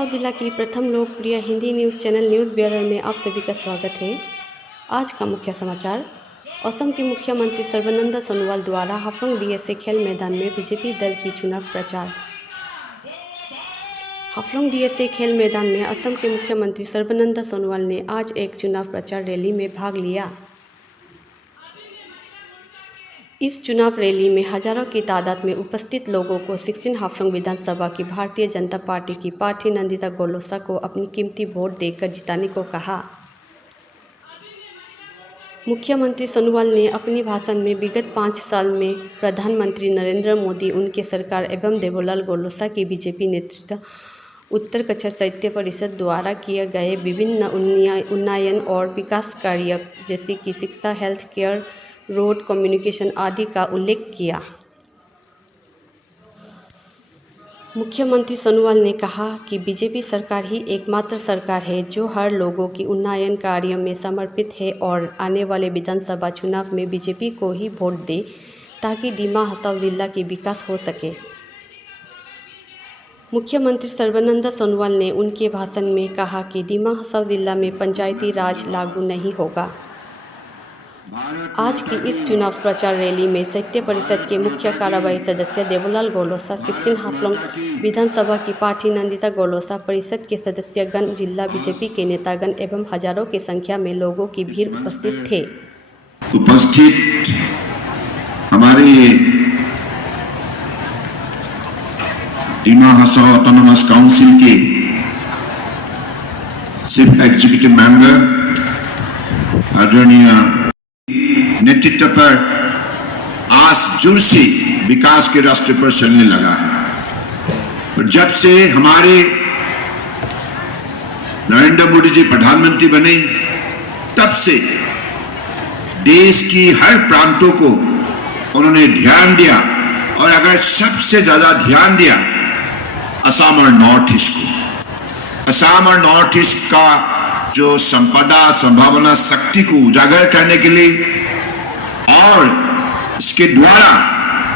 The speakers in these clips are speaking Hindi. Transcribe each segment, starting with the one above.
हसाओ जिला की प्रथम लोकप्रिय Hindi news channel news bureau में आप सभी का स्वागत है। आज का मुख्य समाचार। असम के मुख्यमंत्री सर्बानंद सोनोवाल द्वारा हाफलोंग डीएसए खेल मैदान में बीजेपी दल की चुनाव प्रचार। हाफलोंग डीएसए खेल मैदान में असम के मुख्यमंत्री सर्बानंद सोनोवाल ने आज एक चुनाव प्रचार रैली में भाग लिया। इस चुनाव रैली में हजारों की तादाद में उपस्थित लोगों को 16 हाफलोंग विधानसभा की भारतीय जनता पार्टी की प्रार्थी नंदिता गोलोसा को अपनी कीमती वोट देकर जिताने को कहा। मुख्यमंत्री सोनोवाल ने अपने भाषण में विगत 5 साल में प्रधानमंत्री नरेंद्र मोदी, उनके सरकार एवं देवोलाल गोलोसा की बीजेपी नेतृत्व उत्तर कछर साहित्य परिषद द्वारा किए गए विभिन्न उन्नयन और विकास कार्य जैसे कि शिक्षा, हेल्थ केयर, रोड, कम्युनिकेशन आदि का उल्लेख किया। मुख्यमंत्री सोनोवाल ने कहा कि बीजेपी सरकार ही एकमात्र सरकार है जो हर लोगों की उन्नयन कार्य में समर्पित है और आने वाले विधानसभा चुनाव में बीजेपी को ही वोट दे ताकि दिमा हसाओ जिला की विकास हो सके। मुख्यमंत्री सर्बानंद सोनोवाल ने उनके भाषण में कहा कि दिमा हसाओ जिला में पंचायती राज लागू नहीं होगा। आज की इस चुनाव प्रचार रैली में साहित्य परिषद के मुख्य कार्यवाही सदस्य देवोलाल गोलोसा, 16 हाफलोंग विधानसभा की प्रार्थी नंदिता गोलोसा, परिषद के सदस्यगण, जिला बीजेपी के नेतागण एवं हजारों की संख्या में लोगों की भीड़ उपस्थित थे। उपस्थित हमारे दिमा हसाओ ऑटोनोमस काउंसिल के चीफ एग्जीक्यूटिव मेंबर आदरणीय नेतृत्व पर आज जोर से विकास के रास्ते पर चलने लगा है। और जब से हमारे नरेंद्र मोदी जी प्रधानमंत्री बने तब से देश की हर प्रांतों को उन्होंने ध्यान दिया और अगर सबसे ज्यादा ध्यान दिया असम और नॉर्थ ईस्ट को। असम और नॉर्थ ईस्ट का जो संपदा, संभावना, शक्ति को उजागर करने के लिए और इसके द्वारा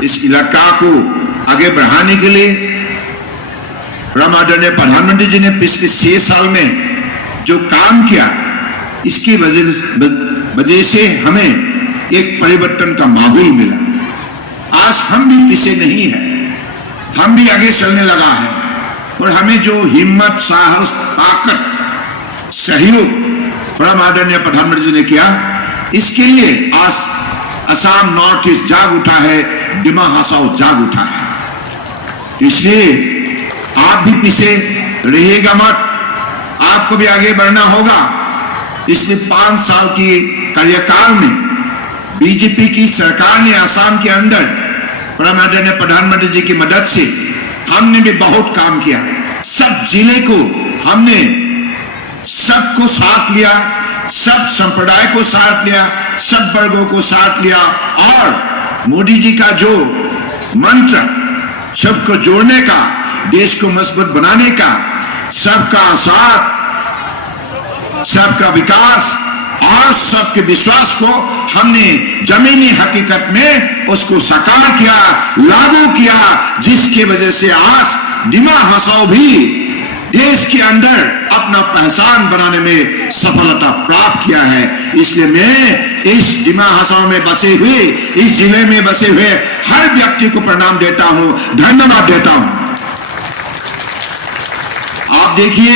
इस इलाका को आगे बढ़ाने के लिए आदरणीय प्रधानमंत्री जी ने पिछले 6 साल में जो काम किया, इसकी वजह से हमें एक परिवर्तन का माहौल मिला। आज हम भी पीछे नहीं है, हम भी आगे चलने लगा है और हमें जो हिम्मत, साहस, ताकत, सहयोग आदरणीय प्रधानमंत्री जी ने किया, इसके लिए आज असम, नॉर्थ ईस्ट जाग उठा है, दिमा हसाओ जाग उठा है। इसलिए आप भी पीछे रहिएगा मत, आपको भी आगे बढ़ना होगा। इसलिए 5 साल की कार्यकाल में बीजेपी की सरकार ने असम के अंदर आदरणीय प्रधानमंत्री जी की मदद से हमने भी बहुत काम किया। सब जिले को हमने सबको साथ लिया, सब संप्रदाय को साथ लिया, सब वर्गों को साथ लिया और मोदी जी का जो मंत्र सबको जोड़ने का, देश को मजबूत बनाने का, सबका साथ, सबका विकास और सबके विश्वास को हमने जमीनी हकीकत में उसको साकार किया, लागू किया, जिसकी वजह से आज दिमा हसाओ भी देश के अंदर अपना पहचान बनाने में सफलता प्राप्त किया है। इसलिए मैं इस दिमा हसाओ में बसे हुए, इस जिले में बसे हुए हर व्यक्ति को प्रणाम देता हूं, धन्यवाद देता हूं। आप देखिए,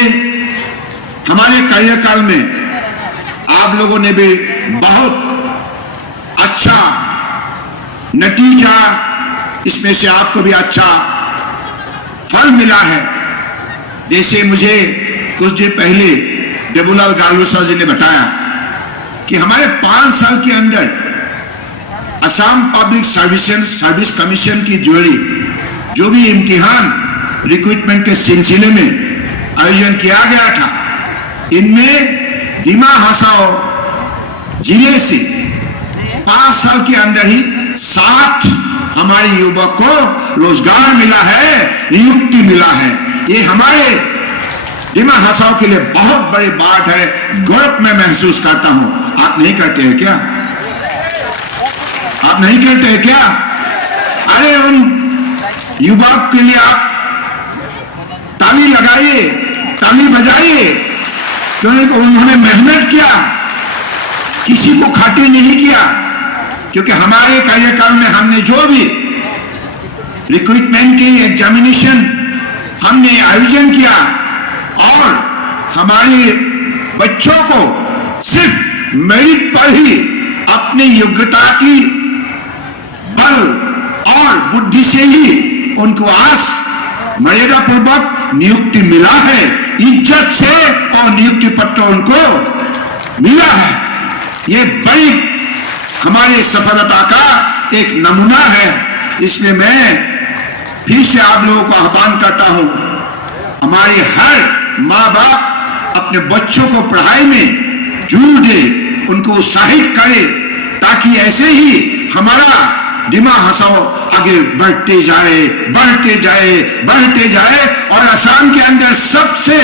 हमारे कार्यकाल में आप लोगों ने भी बहुत अच्छा नतीजा, इसमें से आपको भी अच्छा फल मिला है। जैसे मुझे कुछ दिन पहले देवोलाल गोलोसा जी ने बताया कि हमारे 5 साल के अंदर असम पब्लिक सर्विस कमीशन की जो भी इम्तिहान रिक्रूटमेंट के सिलसिले में आयोजन किया गया था, इनमें दिमा हसाओ जिले से 5 साल के अंदर ही 60 हमारे युवक को रोजगार मिला है, नियुक्ति मिला है। ये हमारे दिमा हसाओ के लिए बहुत बड़ी बात है, गर्व मैं महसूस करता हूं। आप नहीं करते हैं क्या? आप नहीं करते हैं क्या? अरे उन युवक के लिए आप ताली लगाइए, ताली बजाइए, क्योंकि उन्होंने मेहनत किया, किसी को खाटी नहीं किया। क्योंकि हमारे कार्यकाल में हमने जो भी रिक्रूटमेंट की एग्जामिनेशन हमने आयोजन किया और हमारे बच्चों को सिर्फ मेरिट पर ही अपनी योग्यता की बल और बुद्धि से ही उनको आज मर्यादा पूर्वक नियुक्ति मिला है, इज्जत से, और नियुक्ति पत्र उनको मिला है। ये बड़ी हमारी सफलता का एक नमूना है। इसलिए मैं फिर से आप लोगों को आह्वान करता हूं, हमारी हर माँ बाप अपने बच्चों को पढ़ाई में जोर दे, उनको उत्साहित करे, ताकि ऐसे ही हमारा दिमाग हंसाओ आगे बढ़ते जाए, बढ़ते जाए, बढ़ते जाए और असम के अंदर सबसे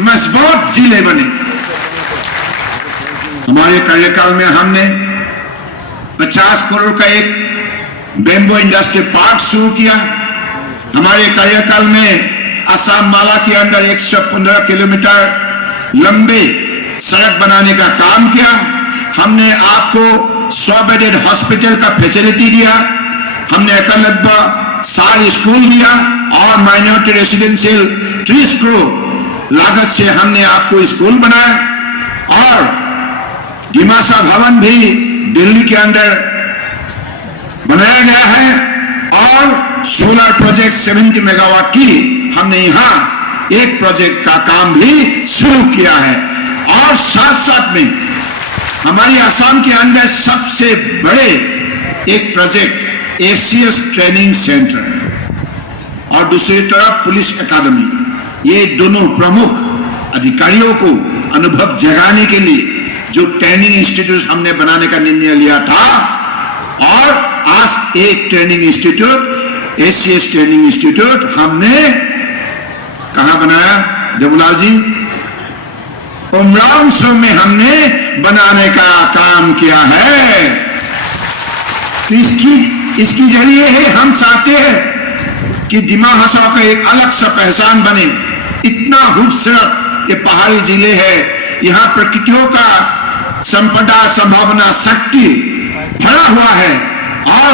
मजबूत जिले बने। हमारे कार्यकाल में हमने 50 करोड़ का एक बेम्बो इंडस्ट्री पार्क शुरू किया। हमारे कार्यकाल में असम माला के अंदर 115 किलोमीटर लंबे सड़क बनाने का काम किया। हमने आपको 100 बेडेड हॉस्पिटल का फैसिलिटी दिया। हमने एकलव्य सारी स्कूल दिया और माइनॉरिटी रेसिडेंशियल 30 करोड़ लागत से हमने आपको स्कूल बनाया। और डिमासा भवन भी दिल्ली के अंदर बनाया गया है और सोलर प्रोजेक्ट 70 मेगावाट की हमने यहां एक प्रोजेक्ट का काम भी शुरू किया है। और साथ साथ में हमारी असम के अंदर सबसे बड़े एक प्रोजेक्ट एसीएस ट्रेनिंग सेंटर और दूसरी तरफ पुलिस अकादमी, ये दोनों प्रमुख अधिकारियों को अनुभव जगाने के लिए जो ट्रेनिंग इंस्टीट्यूट हमने बनाने का निर्णय लिया था। और आज एक training institute, ACS training institute हमने कहां बनाया देवलाल जी? उमराव में हमने बनाने का काम किया है। तो इसकी जरिए है हम चाहते हैं कि दिमाग हसाओ का एक अलग सा पहचान बने। इतना खूबसूरत ये पहाड़ी जिले है, यहाँ प्रकृतियों का संपदा, संभावना, शक्ति भरा हुआ है। और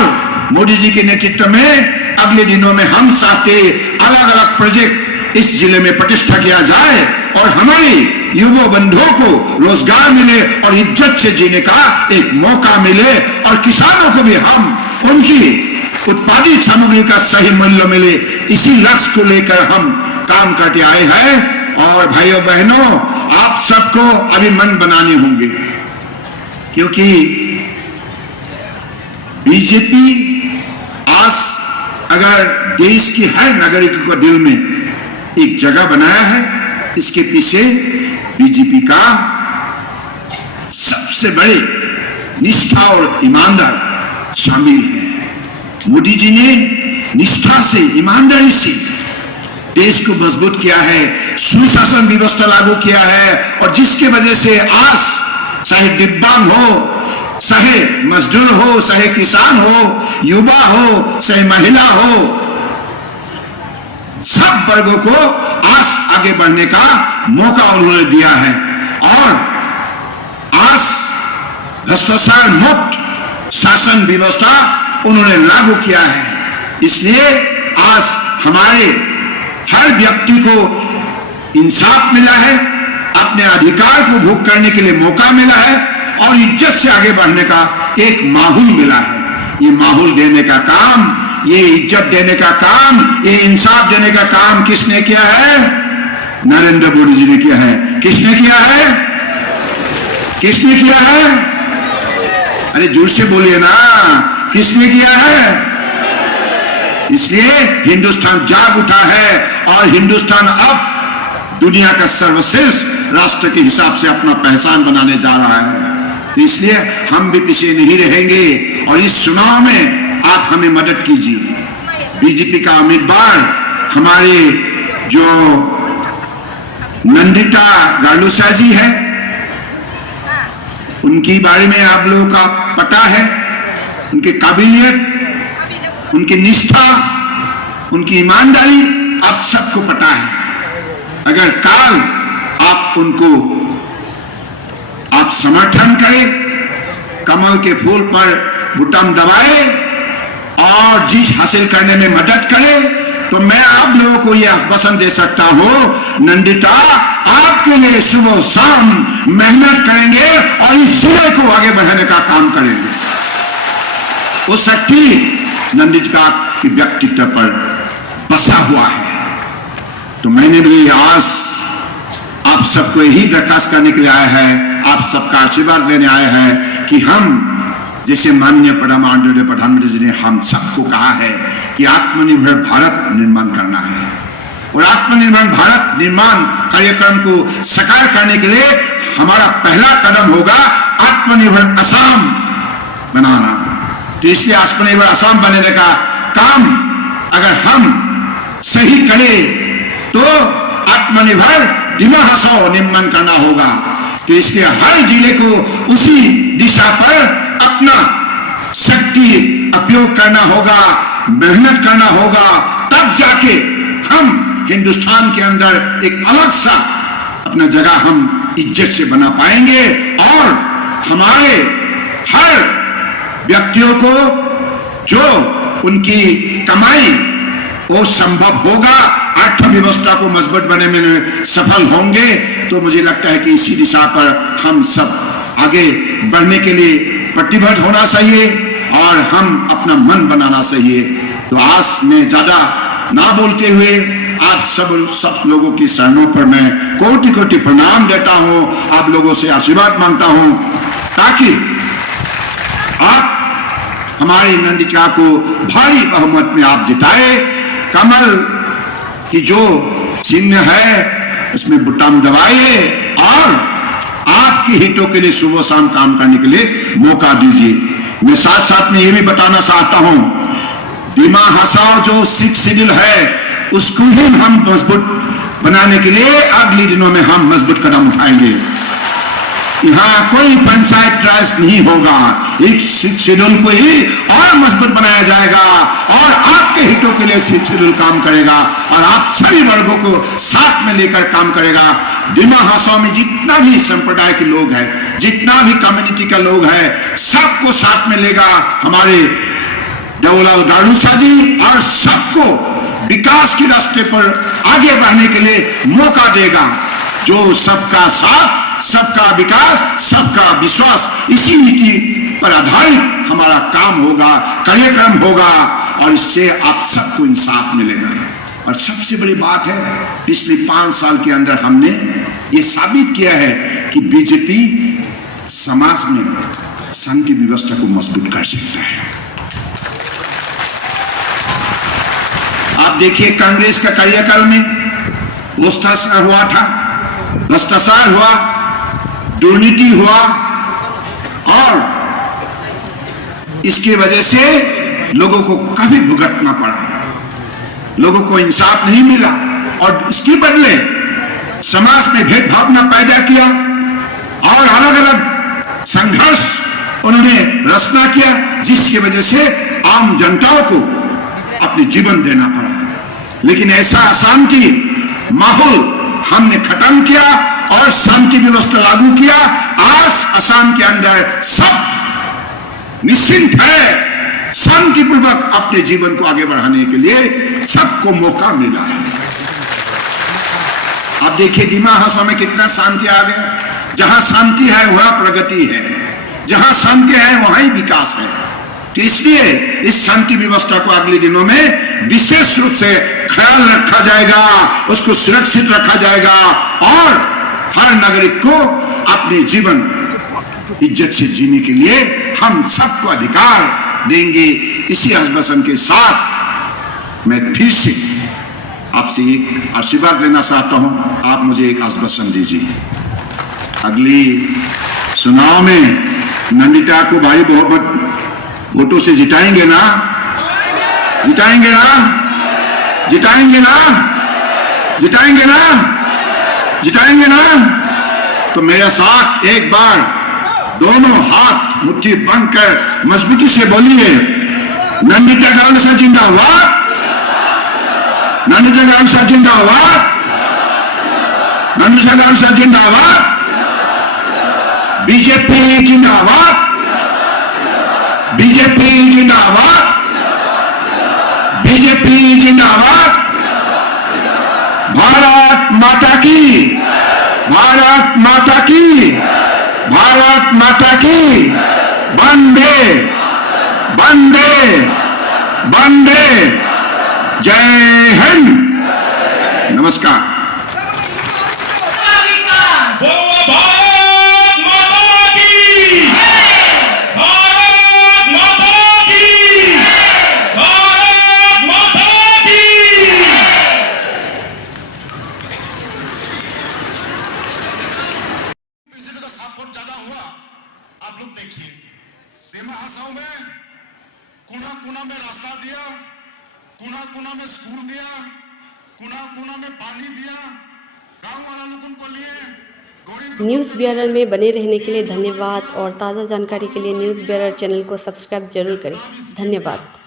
मोदी जी के नेतृत्व में अगले दिनों में हम चाहते अलग अलग प्रोजेक्ट इस जिले में प्रतिष्ठा किया जाए और हमारे युवा बंधुओं को रोजगार मिले और इज्जत से जीने का एक मौका मिले और किसानों को भी हम उनकी उत्पादित सामग्री का सही मूल्य मिले। इसी लक्ष्य को लेकर हम काम करते आए हैं। और भाइयों बहनों, आप सबको अभी मन बनाने होंगे, क्योंकि बीजेपी आज अगर देश की हर नागरिक को दिल में एक जगह बनाया है, इसके पीछे बीजेपी का सबसे बड़े निष्ठा और ईमानदार शामिल है। मोदी जी ने निष्ठा से, ईमानदारी से देश को मजबूत किया है, सुशासन व्यवस्था लागू किया है और जिसके वजह से आज चाहे दिव्यांग हो, चाहे मजदूर हो, चाहे किसान हो, युवा हो, चाहे महिला हो, सब वर्गों को आज आगे बढ़ने का मौका उन्होंने दिया है। और आज भ्रष्टाचार मुक्त शासन व्यवस्था उन्होंने लागू किया है। इसलिए आज हमारे हर व्यक्ति को इंसाफ मिला है, अपने अधिकार को भोग करने के लिए मौका मिला है और इज्जत से आगे बढ़ने का एक माहौल मिला है। ये माहौल देने का काम, ये इज्जत देने का काम, ये इंसाफ देने का काम किसने किया है? नरेंद्र मोदी जी ने किया है। किसने किया है? किसने किया है? अरे जोर से बोलिए ना, किसने किया है? इसलिए हिंदुस्तान जाग उठा है और हिंदुस्तान अब दुनिया का सर्वश्रेष्ठ राष्ट्र के हिसाब से अपना पहचान बनाने जा रहा है। तो इसलिए हम भी पीछे नहीं रहेंगे और इस चुनाव में आप हमें मदद कीजिए। बीजेपी का उम्मीदवार हमारे जो नंदिता गालूसा जी है, उनके बारे में आप लोगों का पता है, उनकी काबिलियत, उनकी निष्ठा, उनकी ईमानदारी आप सबको पता है। अगर काल आप उनको आप समर्थन करें, कमल के फूल पर बटन दबाए और जीत हासिल करने में मदद करें, तो मैं आप लोगों को यह आश्वासन दे सकता हूं, नंदिता आपके लिए सुबह शाम मेहनत करेंगे और इस जिले को आगे बढ़ाने का काम करेंगे। वो शक्ति नंदिता के व्यक्तित्व पर बसा हुआ है। तो मैंने भी आज आप सबको यही दरखास्त करने के लिए आया है, आप सबका आशीर्वाद लेने आए हैं कि हम जैसे माननीय प्रधानमंत्री जी ने हम सबको कहा है कि आत्मनिर्भर भारत निर्माण करना है, और आत्मनिर्भर भारत निर्माण कार्यक्रम को साकार करने के लिए हमारा पहला कदम होगा आत्मनिर्भर असम बनाना। तो इसलिए आत्मनिर्भर असम बनने का काम अगर हम सही करें तो आत्मनिर्भर दिमा हसाओ निर्माण करना होगा। तो इसलिए हर जिले को उसी दिशा पर अपना शक्ति उपयोग करना होगा, मेहनत करना होगा, तब जाके हम हिंदुस्तान के अंदर एक अलग सा अपना जगह हम इज्जत से बना पाएंगे, और हमारे हर व्यक्तियों को जो उनकी कमाई वो संभव होगा, अर्थव्यवस्था को मजबूत बनाने में सफल होंगे। तो मुझे लगता है कि इसी दिशा पर हम सब आगे बढ़ने के लिए प्रतिबद्ध होना चाहिए और हम अपना मन बनाना चाहिए। तो आज मैं ज्यादा ना बोलते हुए आप सब लोगों की शरणों पर मैं कोटि कोटि प्रणाम देता हूं, आप लोगों से आशीर्वाद मांगता हूं, ताकि आप हमारी नंदिता को भारी बहुमत में आप जिताए। कमल की जो चिन्ह है उसमें बटन दबाइए और आपके हितों के लिए सुबह शाम काम करने के लिए मौका दीजिए। मैं साथ साथ में ये भी बताना चाहता हूं, दिमा हसाओ जो 6 शेड्यूल है उसको ही हम मजबूत बनाने के लिए अगले दिनों में हम मजबूत कदम उठाएंगे। यहाँ कोई पंचायत राज नहीं होगा, एक शेड्यूल को ही और मजबूत बनाया जाएगा और आपके हितों के लिए शेड्यूल काम करेगा और आप सभी वर्गों को साथ में लेकर काम करेगा। दिमा हसाओ में जितना भी संप्रदाय के लोग हैं, जितना भी कम्युनिटी का लोग हैं, सबको साथ में लेगा हमारे देवलाल गाड़ूसा जी, और सबको विकास के रास्ते पर आगे बढ़ने के लिए मौका देगा। जो सबका साथ, सबका विकास, सबका विश्वास, इसी नीति पर आधारित हमारा काम होगा, कार्यक्रम होगा, और इससे आप सबको इंसाफ मिलेगा। और सबसे बड़ी बात है, पिछले 5 साल के अंदर हमने ये साबित किया है कि बीजेपी समाज में शांति व्यवस्था को मजबूत कर सकता है। आप देखिए, कांग्रेस का कार्यकाल में भ्रष्टाचार हुआ था, भ्रष्टाचार हुआ, दुर्नीति हुआ, और इसकी वजह से लोगों को कभी भुगतना पड़ा, लोगों को इंसाफ नहीं मिला, और इसके बदले समाज में भेदभाव न पैदा किया और अलग अलग संघर्ष उन्होंने रचना किया, जिसकी वजह से आम जनताओं को अपने जीवन देना पड़ा। लेकिन ऐसा अशांति माहौल हमने खत्म किया और शांति व्यवस्था लागू किया। आज असम के अंदर सब निश्चिंत है, शांतिपूर्वक अपने जीवन को आगे बढ़ाने के लिए सबको मौका मिला है। आप देखिए, दिमा हसाओ में कितना शांति आ गया। जहां शांति है वहां प्रगति है, जहां शांति है वहां ही विकास है। तो इसलिए इस शांति व्यवस्था को अगले दिनों में विशेष रूप से ख्याल रखा जाएगा, उसको सुरक्षित रखा जाएगा, और हर नागरिक को अपने जीवन इज्जत से जीने के लिए हम सबको अधिकार देंगे। इसी आश्वासन के साथ मैं फिर से आपसे एक आशीर्वाद लेना चाहता हूं। आप मुझे एक आश्वासन दीजिए, अगली चुनाव में नंदिता को भारी बहुमत वोटों से जिताएंगे ना? जिताएंगे ना? जिताएंगे ना? जिताएंगे ना? जिताएंगे ना? तो मेरे साथ एक बार दोनों हाथ मुट्ठी बंद कर मजबूती से बोलिए, नंदिता गाड़ूसा जिंदाबाद, नंदिता गाड़ूसा जिंदाबाद, मनसा डांसा जिंदाबाद, बीजेपी जिंदाबाद, बीजेपी जिंदाबाद, बीजेपी जिंदाबाद। भारत माता की, भारत माता की, भारत माता की। वंदे वंदे वंदे। जय हिंद। नमस्कार। भारत माता की, भारत माता की, भारत माता की। बीजेपी का सपोर्ट ज्यादा हुआ, आप लोग देखिए। महासभाओं में कोना कोना में रास्ता दिया, कोना कोना में स्कूल दिया, कोना कोना में पानी दिया, गांव वाला लोगों को लिए। न्यूज़ बेयरर में बने रहने के लिए धन्यवाद और ताज़ा जानकारी के लिए न्यूज़ बेयरर चैनल को सब्सक्राइब जरूर करें। धन्यवाद।